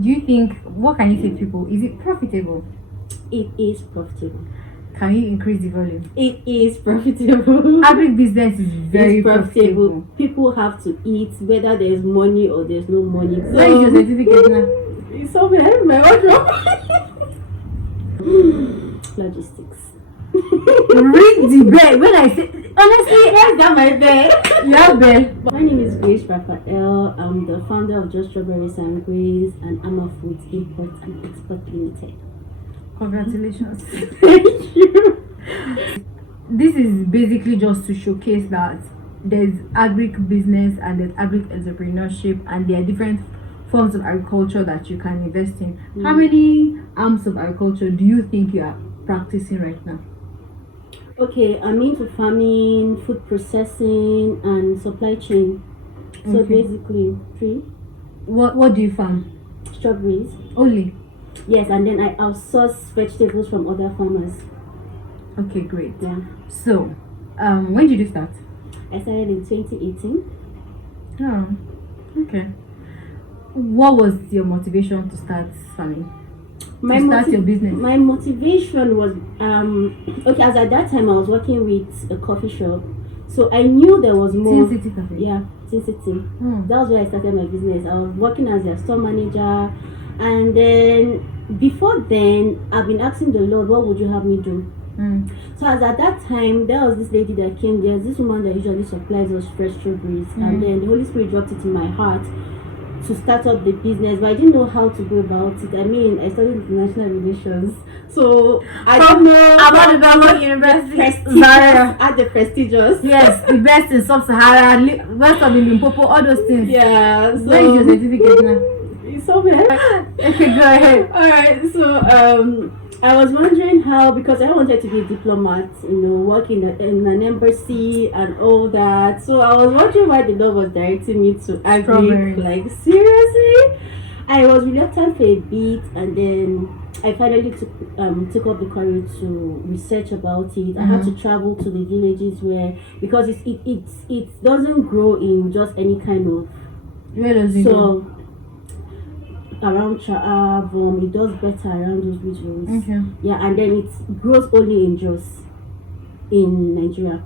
Do you think, what can you say to people? Is it profitable? It is profitable. Can you increase the volume? It is profitable. Agric business is very profitable. People have to eat, whether there's money or there's no money. So where is your certificate now? It's somewhere in my wardrobe. Logistics. Ring the bell. When I say, honestly, Where's that my bed? you have bell. My name is Grace Raphael. I'm the founder of Just Strawberries and Grace and Ama Foods Import and Export Limited. Congratulations. Thank you. This is basically just to showcase that there's agric business and there's agric entrepreneurship, and there are different forms of agriculture that you can invest in. How many arms of agriculture do you think you are practicing right now? Okay, I'm into farming, food processing, and supply chain. So basically, 3 What do you farm? strawberries. Only. Yes, and then I outsource vegetables from other farmers. Okay, great. Yeah. So, when did you start? I started in 2018. Oh, okay. What was your motivation to start farming? Start your business? My motivation was okay. As at that time, I was working with a coffee shop, so I knew there was more. Tin City Cafe. Yeah, Tin City. That was where I started my business. I was working as a store manager, and then before then, I've been asking the Lord, what would you have me do? So as at that time, there was this lady that came. There's this woman that usually supplies us fresh strawberries, and then the Holy Spirit dropped it in my heart to start up the business, but I didn't know how to go about it. I mean, I studied international relations, so I don't know about the Belmont University. At the prestigious. Yes, the best in Sub-Sahara, west of Limpopo, all those things. Yeah. So where is your certificate now? It's somewhere. Okay, go ahead. All right. So I was wondering how, because I wanted to be a diplomat, work in an embassy and all that. So I was wondering why the Lord was directing me to Agric. Like, seriously? I was reluctant for a bit, and then I finally took up the courage to research about it. I had to travel to the villages because it doesn't grow in just any kind of. Where does it grow? Around Chaav, it does better around those regions. Okay. Yeah, and then it grows only in Jos, in Nigeria.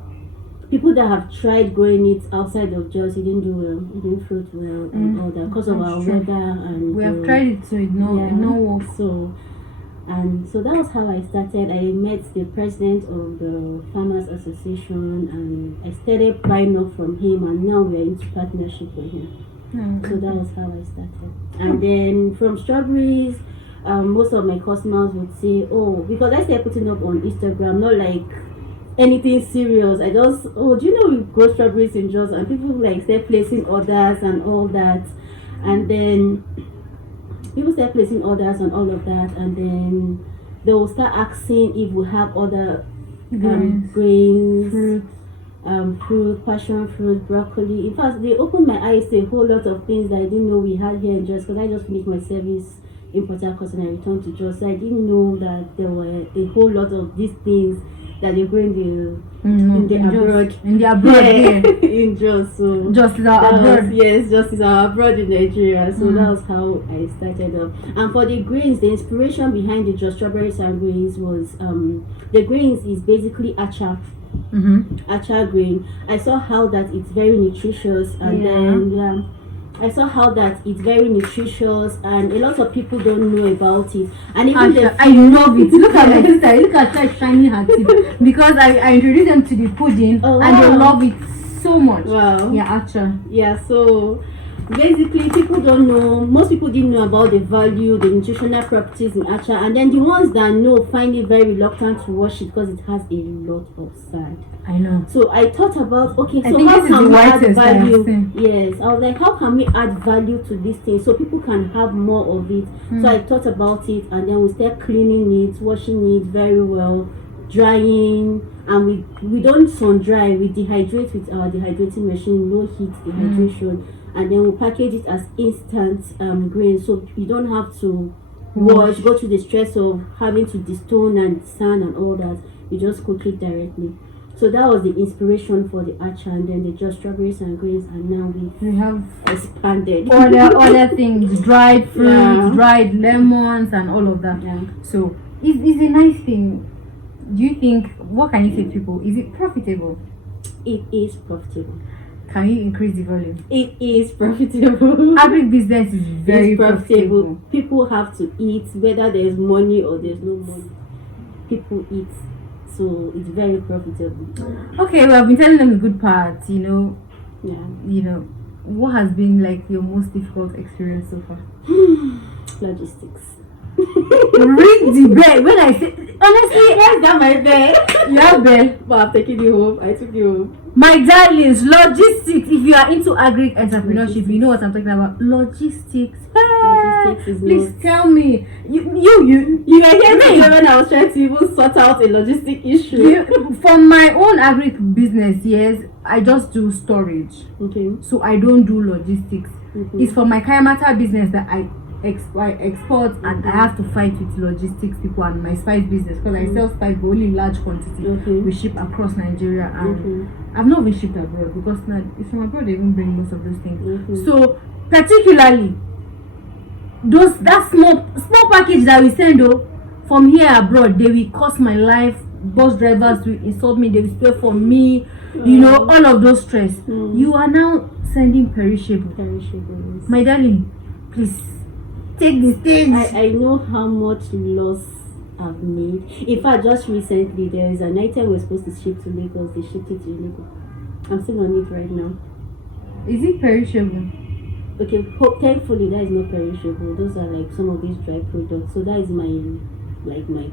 People that have tried growing it outside of Jos, it didn't do well. It didn't fruit well and all that because of our weather and. We have tried it, so it no works. So that was how I started. I met the president of the Farmers Association, and I started buying up from him, and now we are into partnership with him. So that was how I started. And then from strawberries, most of my customers would say, oh, because I started putting up on Instagram, not like anything serious. I just, do you know we grow strawberries in Jos? And people like start placing orders and all that. And then people start placing orders and all of that. And then they will start asking if we have other grains. Fruit, passion fruit, broccoli. In fact, they opened my eyes to a whole lot of things that I didn't know we had here in Jos, because I just finished my service in Port Harcourt and I returned to Jos. So I didn't know that there were a whole lot of these things that they grow in the abroad. In the abroad, in Jos. So just abroad. Yes, just is abroad in Nigeria. So that was how I started up. And for the grains, the inspiration behind the Just Strawberries and Grains was the grains is basically acha. Acha grain. I saw how that it's very nutritious, and then I saw how that it's very nutritious, and a lot of people don't know about it. And even I love it. Look at my sister. Look at her shining her teeth, because I introduced them to the pudding, and they love it so much. Wow. Yeah, acha. Yeah. So basically, people don't know. Most people didn't know about the value, the nutritional properties in acha, and then the ones that know find it very reluctant to wash it because it has a lot of sand. I know. So I thought about, so how can we add value? Yes, I was like, how can we add value to this thing so people can have more of it? So I thought about it, and then we start cleaning it, washing it very well, drying, and we don't sun dry. We dehydrate with our dehydrating machine, low heat dehydration. And then we package it as instant grain, so you don't have to go through the stress of having to destone and sand and all that. You just cook it directly. So that was the inspiration for the Archer, and then the Just Strawberries and Greens, and now We have expanded. other things, dried fruits, Yeah. dried lemons, and all of that. Yeah. So it's a nice thing. Do you think? What can you say to people? Is it profitable? It is profitable. Can you increase the volume? It is profitable. Agric business is very It's profitable. People have to eat, whether there's money or there's no money. People eat, so it's very profitable. Okay, we have been telling them the good parts. Yeah. What has been like your most difficult experience so far? Logistics. Ring the bell. When I say honestly, Where's that my bed? you have bell. But I'm taking you home. I took you home. My darlings, logistics. If you are into agric entrepreneurship, you know what I'm talking about. Logistics. Logistics is Please not- tell me. You You were here today when I was trying to even sort out a logistic issue. for my own agric business, yes, I just do storage. Okay. So I don't do logistics. Mhm. It's for my Kayamata business that I export, and I have to fight with logistics people and my spice business, because I sell spice but only in large quantity. Okay. We ship across Nigeria, and Okay. I've not been shipped abroad because now it's from abroad they even bring most of those things. Mhm. So particularly that small package that we send from here abroad, they will cost my life. Bus drivers will insult me, they will spray for me, all of those stress. You are now sending perishable. Perishables. My darling, please take the stage. I know how much loss I've made. In fact, just recently there is an item we're supposed to ship to Lagos. They shipped it to Lagos. I'm still on it right now. Is it perishable? Okay, thankfully that is not perishable. Those are like some of these dry products. So that is my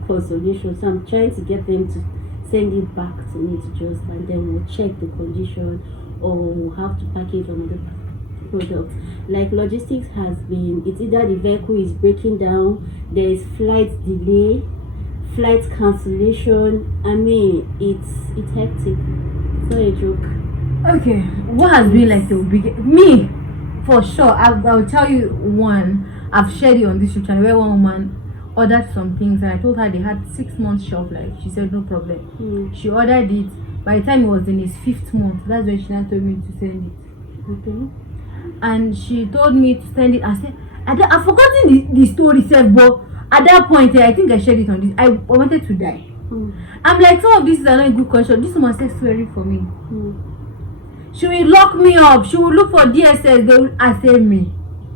consolation. So I'm trying to get them to send it back to me to just, and then we'll check the condition, or we'll have to package another product. Like logistics has been, it's either the vehicle is breaking down, there is flight delay, flight cancellation. I mean, it's hectic. It's not a joke. Okay, what has been like your biggest me? For sure, I'll tell you one. I've shared it on this YouTube channel where one woman ordered some things and I told her they had 6 months shelf life. She said no problem. She ordered it. By the time it was in its 5th month, that's when she now told me to send it. Okay. And she told me to send it. I said I've forgotten the story itself, but at that point I think I shared it on this. I wanted to die. I'm like, some of this is not in good condition. This woman said swearing for me. She will lock me up. She will look for DSS. They will assay me.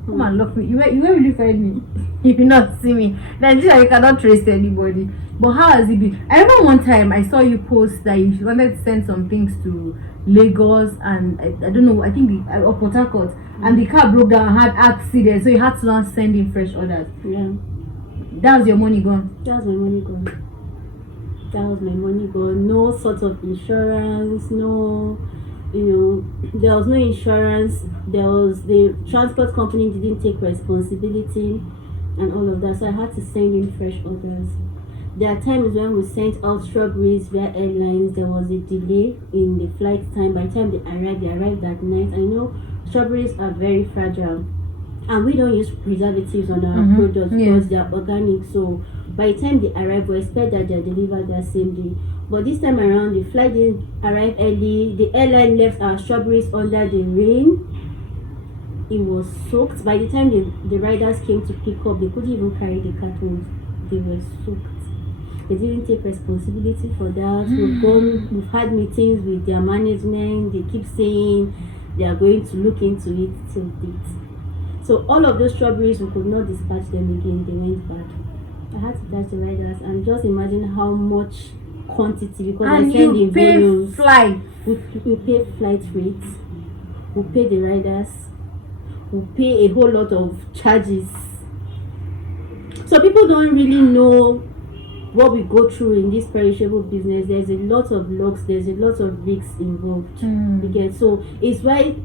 Come and lock me. Where will you find me? You will not see me. Nigeria, you cannot trace anybody. But how has it been? I remember one time I saw you post that you wanted to send some things to Lagos, and I don't know, I think or Port Harcourt, and the car broke down and had accident, so you had to now send in fresh orders. Yeah. That was your money gone. That was my money gone. That was my money gone. No sort of insurance, no, there was no insurance. There was, the transport company didn't take responsibility and all of that. So I had to send in fresh orders. There are times when we sent out strawberries via airlines. There was a delay in the flight time. By the time they arrived that night. I know strawberries are very fragile, and we don't use preservatives on our products because they are organic. So by the time they arrive, we expect that they are delivered that same day. But this time around, the flight didn't arrive early. The airline left our strawberries under the rain. It was soaked. By the time the riders came to pick up, they couldn't even carry the cartons. They were soaked. They didn't take responsibility for that. We've had meetings with their management. They keep saying they are going to look into it till date. So all of those strawberries, we could not dispatch them again. They went bad. I had to touch the riders, and just imagine how much quantity, because And I send you in pay volumes. flight. We pay flight rates. We pay the riders. We pay a whole lot of charges. So people don't really know what we go through in this perishable business. There's a lot of locks, there's a lot of risks involved. So it's why,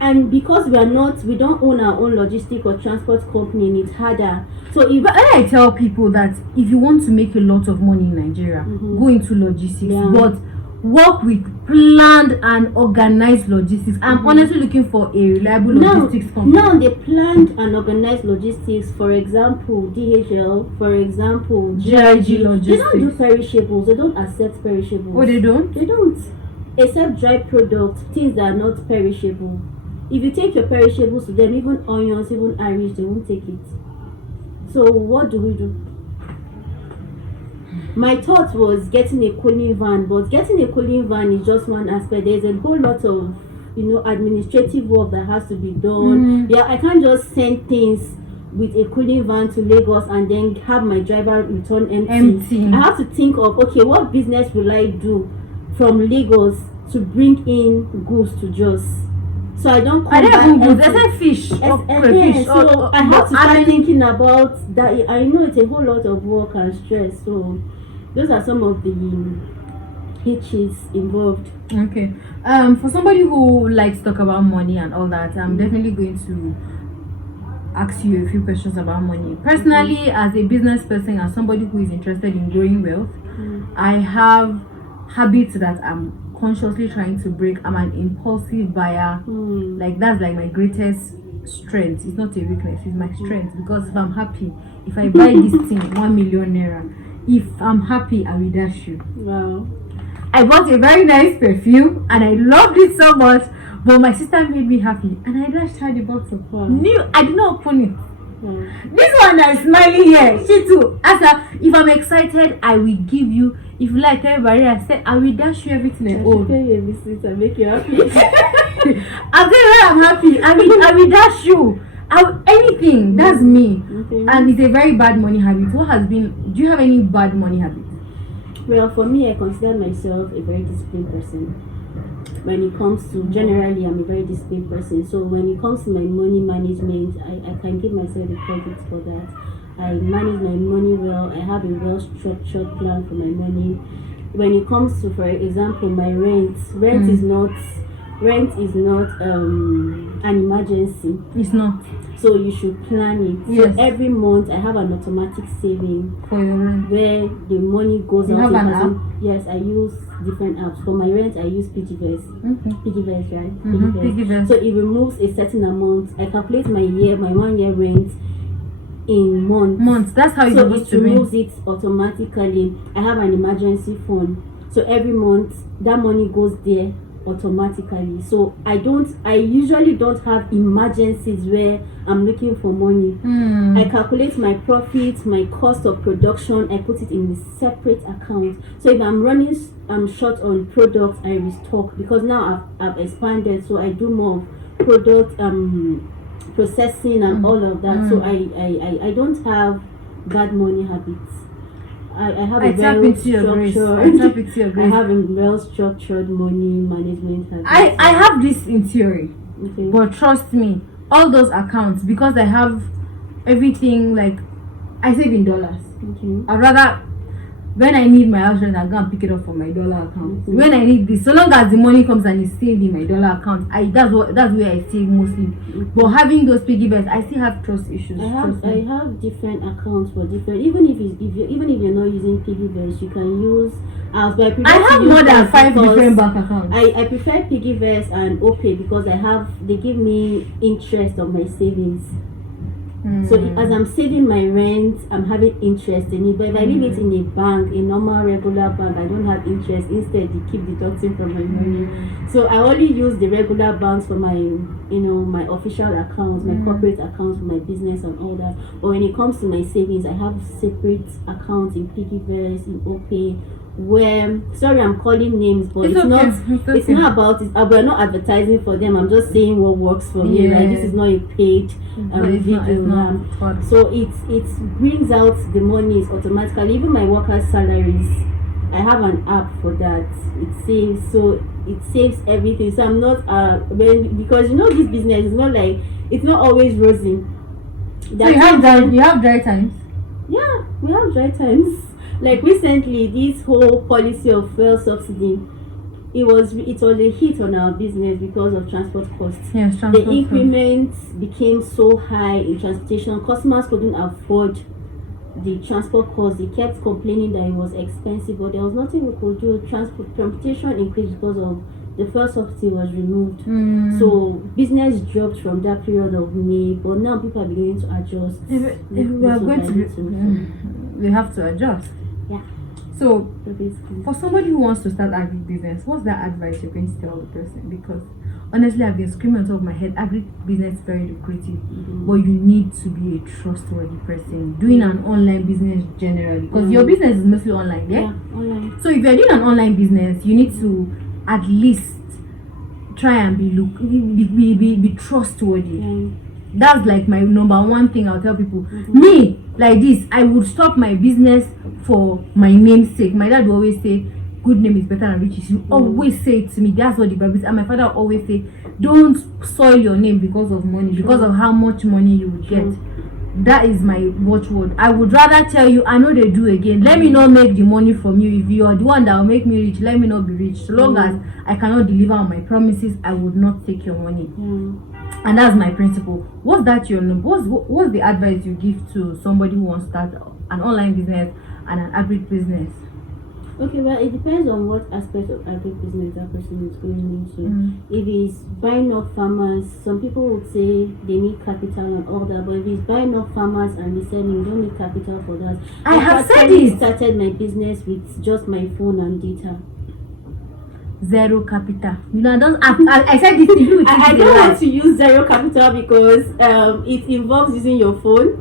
and because we don't own our own logistic or transport company, it's harder. So if I tell people that if you want to make a lot of money in Nigeria, go into logistics. Yeah. But work with planned and organized logistics. I'm honestly looking for a reliable logistics company. Now the planned and organized logistics, for example, DHL, for example, GIG they logistics. don't do perishables. They don't accept perishables. Oh, they don't? They don't. Except dry products, things that are not perishable. If you take your perishables to them, even onions, even Irish, they won't take it. So what do we do? My thought was getting a cooling van, but getting a cooling van is just one aspect. There's a whole lot of, administrative work that has to be done. Yeah, I can't just send things with a cooling van to Lagos and then have my driver return empty. I have to think of, okay, what business will I do from Lagos to bring in goods to Jos? So I don't come back empty. There's fish. So I have to start thinking about that. I know it's a whole lot of work and stress. So those are some of the hitches involved. Okay. For somebody who likes to talk about money and all that, I'm definitely going to ask you a few questions about money. Personally, as a business person, as somebody who is interested in growing wealth, I have habits that I'm consciously trying to break. I'm an impulsive buyer. Like that's like my greatest strength. It's not a weakness, it's my strength, because if I'm happy, if I buy this thing 1 million naira, if I'm happy, I will dash you. Wow. I bought a very nice perfume and I loved it so much, but my sister made me happy and I dashed her the bottle. Wow. I did not open it. Wow. This one that is smiling here, she too. If I'm excited, I will give you. If you like everybody, I said I will dash you everything I own. Pay you a visit and make you happy. I'll tell you why I'm happy. I will dash you. Anything. That's me. Okay. And it's a very bad money habit. Do you have any bad money habits? Well, for me, I consider myself a very disciplined person. When it comes to, generally, I'm a very disciplined person. So when it comes to my money management, I can give myself the credit for that. I manage my money well. I have a well-structured plan for my money. When it comes to, for example, my rent is not an emergency. It's not. So you should plan it. Yes. So every month I have an automatic saving for your rent, where the money goes you out. have an app? Yes, I use different apps. For my rent, I use Piggyverse. Piggyverse, right? Piggyverse. So it removes a certain amount. I calculate my 1 year rent in months. That's how it's supposed to be. So it removes it automatically. I have an emergency fund. So every month that money goes there automatically. So I usually don't have emergencies where I'm looking for money. I calculate my profits, my cost of production, I put it in a separate account. So if I'm short on products, I restock, because now I've expanded, so I do more product processing and all of that. So I don't have bad money habits. I have a well-structured money management habit. I have this in theory, okay. But trust me, all those accounts, because I have everything, like I save in dollars. Okay. I'd rather, when I need my house rent, I go and pick it up from my dollar account. When I need this, so long as the money comes and is saved in my dollar account, that's where I save mostly. But having those piggyverse, I still have trust issues. I have different accounts for different. Even if you're not using piggyverse, you can use. But I have more than 5 different bank accounts. I prefer piggyverse and OPay because they give me interest on my savings. So as I'm saving my rent, I'm having interest in it. But if I leave it in a bank, a normal regular bank, I don't have interest. Instead, they keep deducting from my money. So I only use the regular banks for my, my official accounts, my corporate accounts for my business and all that. But when it comes to my savings, I have separate accounts in Piggyverse, in OPay. Where, sorry, I'm calling names, but it's not about it. We're not advertising for them. I'm just saying what works for me, right? This is not a paid video. So it brings out the monies automatically. Even my workers' salaries, I have an app for that. It saves everything. So I'm not because this business is not like, it's not always rosy. So you have dry times? Yeah, we have dry times. Like recently, this whole policy of fuel subsidy, it was a hit on our business because of transport costs. Yes, the increments became so high in transportation. Customers couldn't afford the transport cost. They kept complaining that it was expensive, but there was nothing we could do. Transportation increased because of the fuel subsidy was removed. So business dropped from that period of May, but now people are beginning to adjust. If we are going to, we have to adjust. Yeah. So for somebody who wants to start agri business, what's that advice you're going to tell the person? Because honestly, I've been screaming on top of my head, agri business is very lucrative, but you need to be a trustworthy person doing an online business generally, because your business is mostly online. Yeah, online. So if you're doing an online business, you need to at least try and be trustworthy. That's like my number one thing I'll tell people. Me, like this, I would stop my business for my name's sake. My dad will always say, good name is better than riches. You always say it to me. That's what the Bible says. And my father always say, don't soil your name because of money, because of how much money you would get. That is my watchword. I would rather tell you, I know they do again. Let me not make the money from you. If you are the one that will make me rich, let me not be rich. So long as I cannot deliver on my promises, I would not take your money. And that's my principle. What's the advice you give to somebody who wants to start an online business and an agri business? Okay, well, it depends on what aspect of agri business that person is going into. If it's buying up farmers, some people would say they need capital and all that, but if it's buying up farmers and reselling, you don't need capital for that. I have said it. Started my business with just my phone and data. Zero capital. You know, I said this to you. I don't want to use zero capital because it involves using your phone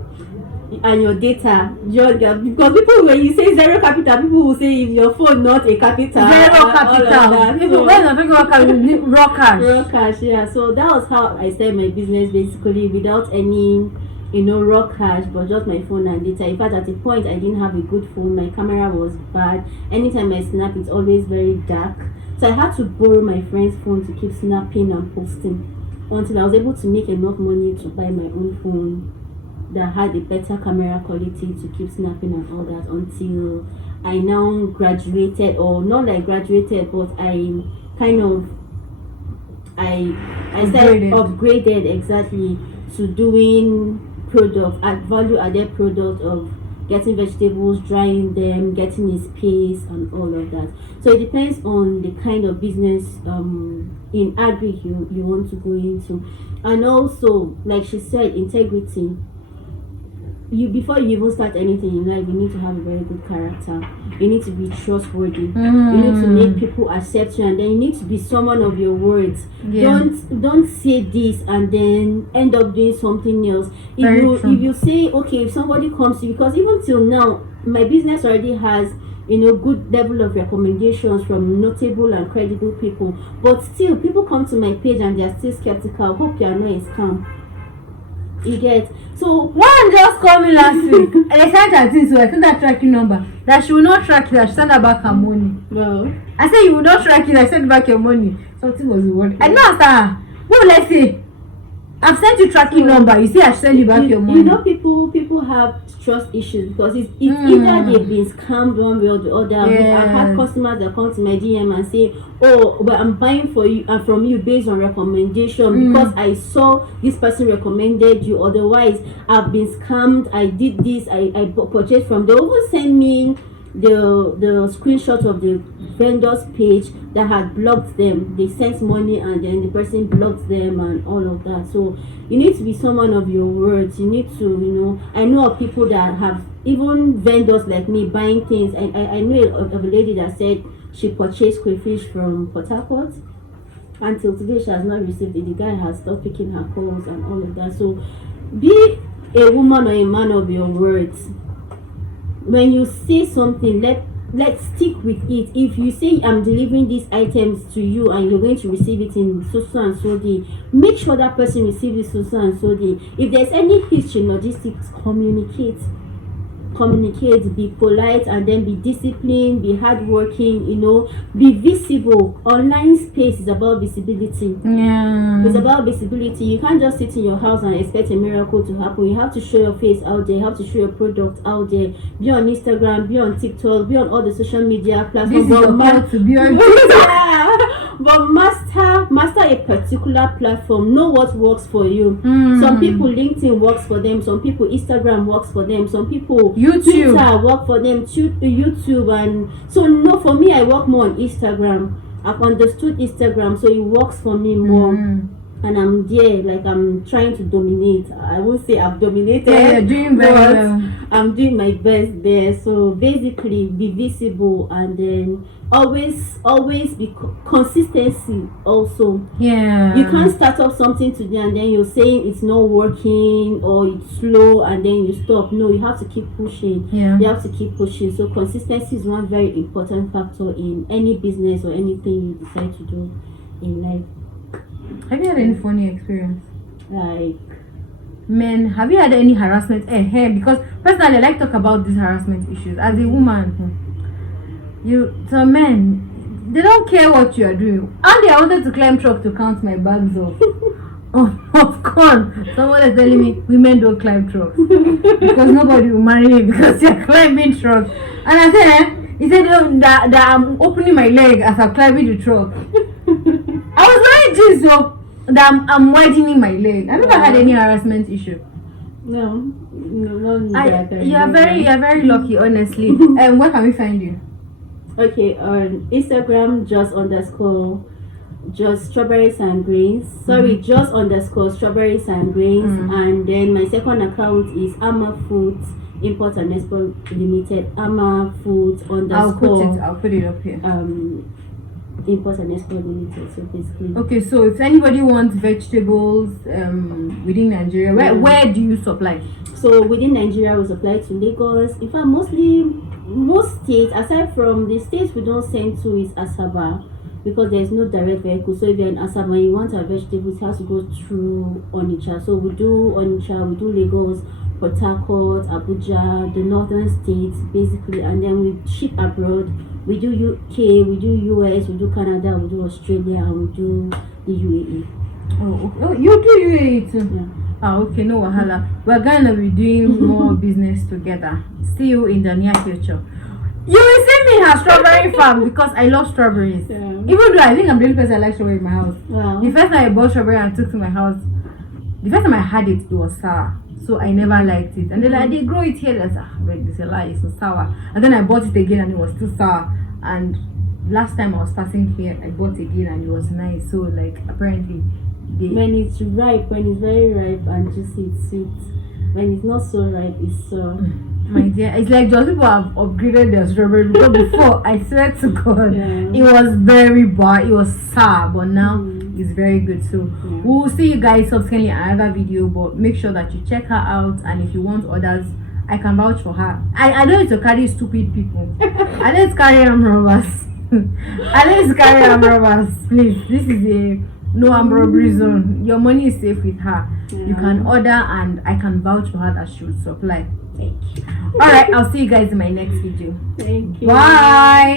and your data. Because people, when you say zero capital, people will say if your phone not a capital. Zero capital. People when I think raw cash. Raw cash, yeah. So that was how I started my business, basically without any raw cash, but just my phone and data. In fact, at a point I didn't have a good phone. My camera was bad. Anytime I snap, it's always very dark. So I had to borrow my friend's phone to keep snapping and posting until I was able to make enough money to buy my own phone that had a better camera quality to keep snapping and all that, until I now graduated, or not like graduated, but I started upgraded exactly to doing value added product of getting vegetables, drying them, getting a space and all of that. So it depends on the kind of business in agri you want to go into. And also, like she said, integrity. Before you even start anything in life, you need to have a very good character. You need to be trustworthy. You need to make people accept you, and then you need to be someone of your words. Don't say this and then end up doing something else. If you say, okay, if somebody comes to you, because even till now my business already has good level of recommendations from notable and credible people, but still people come to my page and they're still skeptical. Hope you are not a scam. You get. So one just called me last week and I sent her things, so I sent that tracking number that she will not track it, I send her back her money. Well, I said you will not track it, I send back your money. Something was wrong. I know after her. What will I say? I've sent you tracking number. You say I send you back your money. People have trust issues because it's either they've been scammed one way or the other. I've had customers that come to my DM and say, "Oh, well, I'm buying for you and from you based on recommendation because I saw this person recommended you. Otherwise, I've been scammed. I did this. I purchased from." They even send me the screenshot of the vendor's page that had blocked them. They sent money and then the person blocked them and all of that. So you need to be someone of your words. You need to, I know of people that have, even vendors like me, buying things. I know of a lady that said she purchased crayfish from Port Harcourt. Until today she has not received it. The guy has stopped picking her calls and all of that. So be a woman or a man of your words. When you say something, let's stick with it. If you say I'm delivering these items to you and you're going to receive it in so and so day, make sure that person receives it so and so day. If there's any hitch in logistics, communicate, be polite, and then be disciplined, be hardworking, be visible. Online space is about visibility. It's about visibility. You can't just sit in your house and expect a miracle to happen. You have to show your face out there. You have to show your product out there. Be on Instagram, be on TikTok, be on all the social media platforms. This is your call to be on TikTok. But master a particular platform. Know what works for you. Some people LinkedIn works for them. Some people Instagram works for them. Some people YouTube Twitter work for them. YouTube, and so no, for me, I work more on Instagram. I've understood Instagram, so it works for me more. And I'm there, like I'm trying to dominate. I won't say I've dominated. Yeah, you're doing very well. I'm doing my best there. So basically, be visible, and then always be consistency. Also, Yeah, you can't start up something today and then you're saying it's not working or it's slow and then you stop. No, you have to keep pushing. Yeah, You have to keep pushing. So consistency is one very important factor in any business or anything you decide to do in life. have you had any funny experience? Like, Men, have you had any harassment? Because personally, I like to talk about these harassment issues. As a woman, some men, they don't care what you are doing. And I wanted to climb truck to count my bags off. Of course, someone is telling me women don't climb trucks because nobody will marry me because you're climbing trucks. And I said, he said that I'm opening my leg as I'm climbing the truck. I was wearing jeans, so that I'm widening my leg. I never had any harassment issue. no, that. You are very lucky, honestly. Where can we find you? Okay, on Instagram, just strawberries and grains. Sorry, just strawberries and grains. And then my second account is Ama Foods Import and Export Limited. Ama Foods _ I'll put it up here. Import and Export Limited. So basically. Okay, so if anybody wants vegetables within Nigeria, where do you supply? So within Nigeria, we supply to Lagos. In fact, most states, aside from the states we don't send to, is Asaba, because there is no direct vehicle. So if you're in Asaba and you want our vegetables, it has to go through Onitsha. So we do Onitsha, we do Lagos, Port Harcourt, Abuja, the northern states basically, and then we ship abroad. We do UK, we do US, we do Canada, we do Australia, and we do the UAE. Oh, you do UAE too? Yeah. Okay, no wahala. We're gonna be doing more business together. See you in the near future. You will see me in her strawberry farm because I love strawberries. Yeah. Even though I think I'm the only person I like strawberry in my house. Wow. The first time I bought strawberry and took to my house, the first time I had it, it was sour. So I never liked it. And then like, they grow it here. Like, wait, this is a lie, it's so sour. And then I bought it again and it was still sour. And last time I was passing here, I bought again and it was nice. So like apparently when it's ripe, when it's very ripe and juicy, it's sweet. When it's not so ripe, it's sour. My dear, it's like those people have upgraded their strawberry because before, I swear to God, it was very bad, it was sour, but now it's very good. So we'll see you guys subsequently in another video, but make sure that you check her out, and if you want others, I can vouch for her. I know it's to carry stupid people. I know it's carry arm robbers. I know it's carry arm robbers. Please, this is a no arm robbery zone. Your money is safe with her. You can order, and I can vouch for her that she will supply. Thank you. Alright, I'll see you guys in my next video. Thank you. Bye.